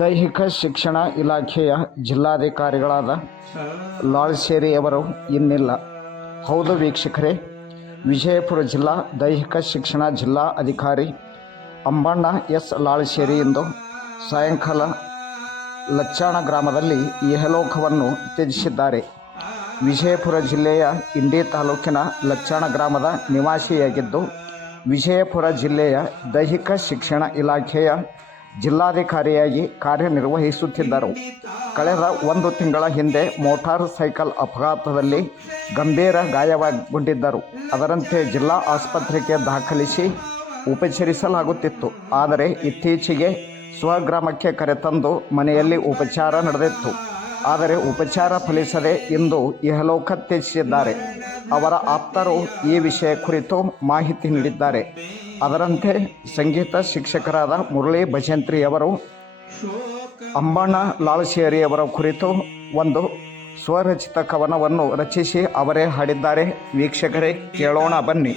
ದೈಹಿಕ ಶಿಕ್ಷಣ ಇಲಾಖೆಯ ಜಿಲ್ಲಾಧಿಕಾರಿಗಳಾದ ಲಾಳ್ಸೇರಿಯವರು ಇನ್ನಿಲ್ಲ. ಹೌದು ವೀಕ್ಷಕರೇ, ವಿಜಯಪುರ ಜಿಲ್ಲಾ ದೈಹಿಕ ಶಿಕ್ಷಣ ಜಿಲ್ಲಾ ಅಧಿಕಾರಿ ಅಂಬಣ್ಣ ಎಸ್ ಲಾಳ್ಸೇರಿ ಇಂದು ಸಾಯಂಕಾಲ ಲಚ್ಚಾಣ ಗ್ರಾಮದಲ್ಲಿ ಇಹಲೋಕವನ್ನು ತ್ಯಜಿಸಿದ್ದಾರೆ. ವಿಜಯಪುರ ಜಿಲ್ಲೆಯ ಇಂಡಿ ತಾಲೂಕಿನ ಲಚ್ಚಾಣ ಗ್ರಾಮದ ನಿವಾಸಿಯಾಗಿದ್ದು, ವಿಜಯಪುರ ಜಿಲ್ಲೆಯ ದೈಹಿಕ ಶಿಕ್ಷಣ ಇಲಾಖೆಯ ಜಿಲ್ಲಾಧಿಕಾರಿಯಾಗಿ ಕಾರ್ಯನಿರ್ವಹಿಸುತ್ತಿದ್ದರು. ಕಳೆದ ಒಂದು ತಿಂಗಳ ಹಿಂದೆ ಮೋಟಾರ್ ಸೈಕಲ್ ಅಪಘಾತದಲ್ಲಿ ಗಂಭೀರ ಗಾಯಗೊಂಡಿದ್ದರು. ಅದರಂತೆ ಜಿಲ್ಲಾ ಆಸ್ಪತ್ರೆಗೆ ದಾಖಲಿಸಿ ಉಪಚರಿಸಲಾಗುತ್ತಿತ್ತು. ಆದರೆ ಇತ್ತೀಚೆಗೆ ಸ್ವಗ್ರಾಮಕ್ಕೆ ಕರೆತಂದು ಮನೆಯಲ್ಲಿ ಉಪಚಾರ ನಡೆದಿತ್ತು. ಆದರೆ ಉಪಚಾರ ಫಲಿಸದೆ ಇಂದು ಇಹಲೋಕ ತ್ಯಜಿಸಿದ್ದಾರೆ. ಅವರ ಆಪ್ತರು ಈ ವಿಷಯ ಕುರಿತು ಮಾಹಿತಿ ನೀಡಿದ್ದಾರೆ. ಅದರಂತೆ ಸಂಗೀತ ಶಿಕ್ಷಕರಾದ ಮುರಳಿ ಭಜಂತ್ರಿಯವರು ಅಂಬಣ್ಣ ಲಾಳಶೇರಿಯವರ ಕುರಿತು ಒಂದು ಸ್ವರಚಿತ ಕವನವನ್ನು ರಚಿಸಿ ಅವರೇ ಹಾಡಿದ್ದಾರೆ. ವೀಕ್ಷಕರೇ, ಕೇಳೋಣ ಬನ್ನಿ.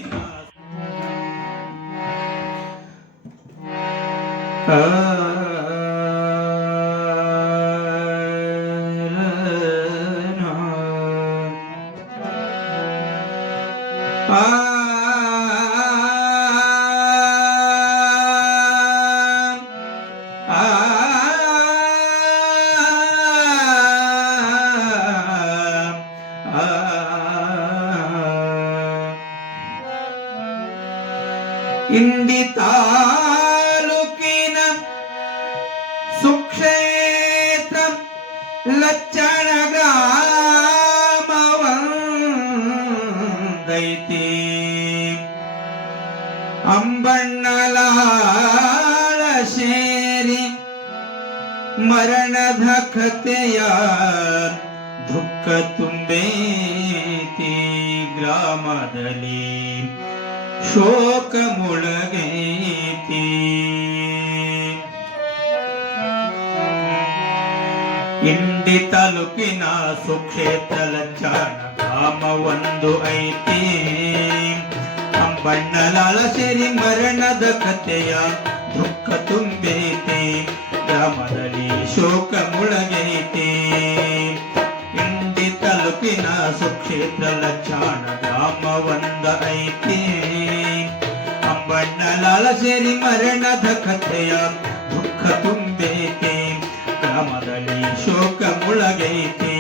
ಇಂಡಿ ತಾಲೂಕಿನ ಸುಕ್ಷೇತ್ರ ಲಚ್ಚಣ ಗ್ರಾಮವಂದೈತಿ. ಅಂಬಣ್ಣಲಾಳ ಸೇರಿ ಮರಣದ ಕಥೆಯ ದುಃಖ ತುಂಬೇತಿ ಗ್ರಾಮದಲ್ಲಿ. ಶೋಕ ಮುಳಗೈತಿ ಇಂಡಿ ತಾಲೂಕಿನ ಸುಕ್ಷೇತ್ರ ಗ್ರಾಮ ಒಂದು ಐತಿ. ಅಂಬಣ್ಣಲಾಲ ಸೇರಿ ಮರಣದ ಕಥೆಯ ದುಃಖ ತುಂಬೈತಿ. ಗ್ರಾಮದಲ್ಲಿ ಶೋಕ ಮುಳಗೈತಿ ಇಂಡಿ ತಾಲೂಕಿನ ಸುಕ್ಷೇತ್ರ ಲಚ್ಚಾಣ ಸೇರಿ ಮರಣದ ಕಥೆಯ ದುಃಖ ತುಂಬೈತಿ ಗ್ರಾಮದಲ್ಲಿ ಶೋಕ ಮುಳಗೈತೆ.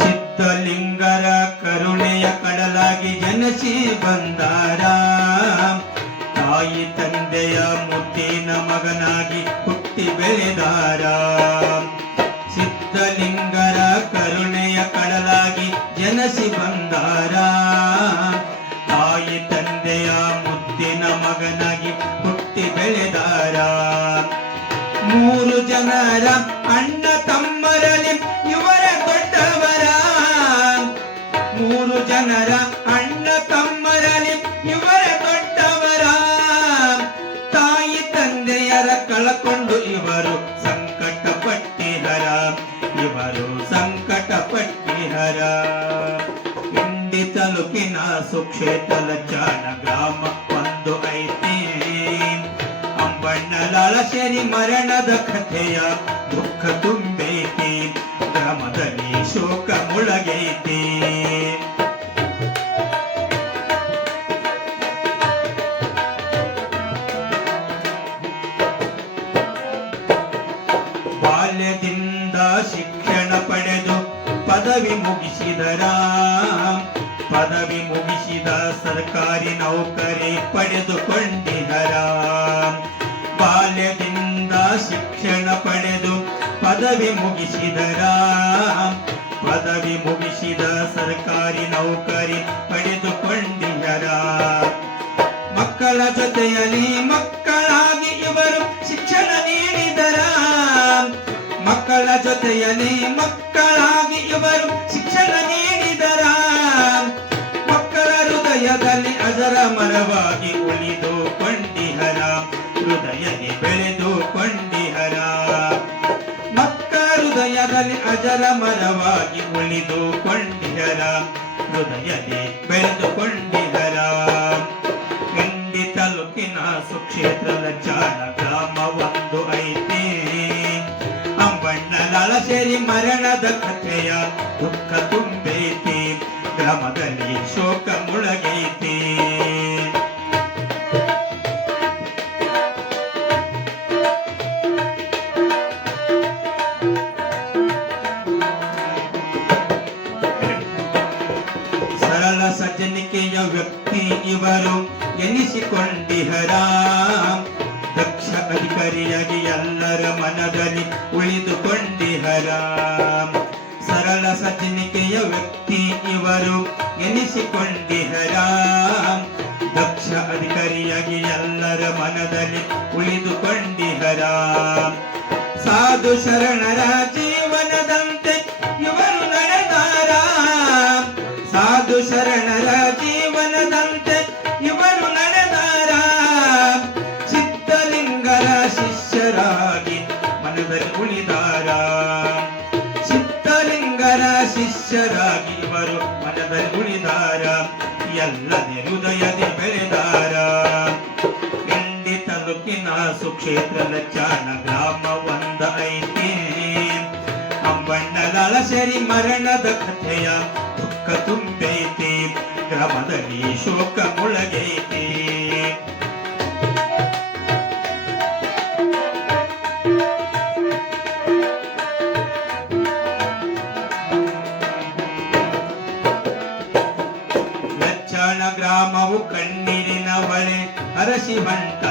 ಸಿದ್ಧಲಿಂಗರ ಕರುಣೆಯ ಕಡಲಾಗಿ ಜನಸಿ ಬಂದಾರ. ತಾಯಿ ತಂದೆಯ ಮುತ್ತಿನ ಮಗನಾಗಿ ಹುಟ್ಟಿ ಬೆಳೆದಾರ. ಸಂಕಟ ಪಟ್ಟಿಹರ ಇವರು ಸಂಕಟ ಪಟ್ಟಿಹರ ಇಂಡಿ ತಾಲೂಕಿನ ಸುಕ್ಷೇತ್ರ ಜಾನ ಗ್ರಾಮ ಒಂದು ಐತಿ. ಅಂಬಣ್ಣಲಾಳ ಶರಿ ಮರಣದ ಕಥೆಯ ದುಃಖ ತುಂಬೈತಿ ಗ್ರಾಮದಲ್ಲಿ ಶೋಕ ಮುಳಗೈತಿ. ನೌಕರಿ ಪಡೆದುಕೊಂಡಿದರ. ಬಾಲ್ಯದಿಂದ ಶಿಕ್ಷಣ ಪಡೆದು ಪದವಿ ಮುಗಿಸಿದರ. ಪದವಿ ಮುಗಿಸಿದ ಸರ್ಕಾರಿ ನೌಕರಿ ಪಡೆದುಕೊಂಡಿದರ. ಮಕ್ಕಳ ಜೊತೆಯಲ್ಲಿ ಮಕ್ಕಳಾಗಿ ಇವರು ಶಿಕ್ಷಣ ನೀಡಿದರ. ಮಕ್ಕಳ ಜೊತೆಯಲ್ಲಿ ಮಕ್ಕಳಾಗಿ ಮನವಾಗಿ ಮರವಾಗಿ ಉಳಿದುಕೊಂಡಿಹರ ಹೃದಯದಿ ಬೆಳೆದುಕೊಂಡಿಹರ ಇಂಡಿ ತಾಲೂಕಿನ ಸುಕ್ಷೇತ್ರದ ಜಾಣ ಗ್ರಾಮ ಒಂದು ಐತಿ. ಅಂಬಣ್ಣನಾಳ ಸೇರಿ ಮರಣದ ಕಥೆಯ ದುಃಖ ತುಂಬೈತಿ, ಗ್ರಾಮದಲ್ಲಿ ಶೋಕ ಮುಳಗೈತಿ. ದಕ್ಷ ಅಧಿಕಾರಿಯಾಗಿ ಎಲ್ಲರ ಮನದಲ್ಲಿ ಉಳಿದುಕೊಂಡಿಹರ ಸರಳ ಸಜ್ಜನಿಕೆಯ ವ್ಯಕ್ತಿ ಇವರು ಎನಿಸಿಕೊಂಡಿಹರ ದಕ್ಷ ಅಧಿಕಾರಿಯಾಗಿ ಎಲ್ಲರ ಮನದಲ್ಲಿ ಉಳಿದುಕೊಂಡಿಹರ ಸಾಧು ಶರಣರ ಜೀವನದಂತೆ ಇವರು ನಡೆದಾರ ಸಾಧು ಶರಣರ ಜೀವನದಂತೆ ಇವರು ಉಳಿದಾರ ಸಿದ್ಧಲಿಂಗರ ಶಿಷ್ಯರಾಗಿ ಇವರು ಮನದಲ್ಲಿ ಉಳಿದಾರ ಎಲ್ಲದೆ ಹೃದಯದಿ ಬೆಳೆದಾರ ಇಂಡಿ ತಾಲೂಕಿನ ಸುಕ್ಷೇತ್ರದ ಲಚ್ಚಾನ ಗ್ರಾಮ ಒಂದ ಐತಿ. ಸರಿ ಮರಣದ ಕಥೆಯ ದುಃಖ ತುಂಬೈತಿ. ಗ್ರಾಮದಲ್ಲಿ ಶೋಕ ಮುಳಗೈತಿ. ಕಣ್ಣೀರಿನ ಬಳೆ ಅರಸಿ ಬಂಟ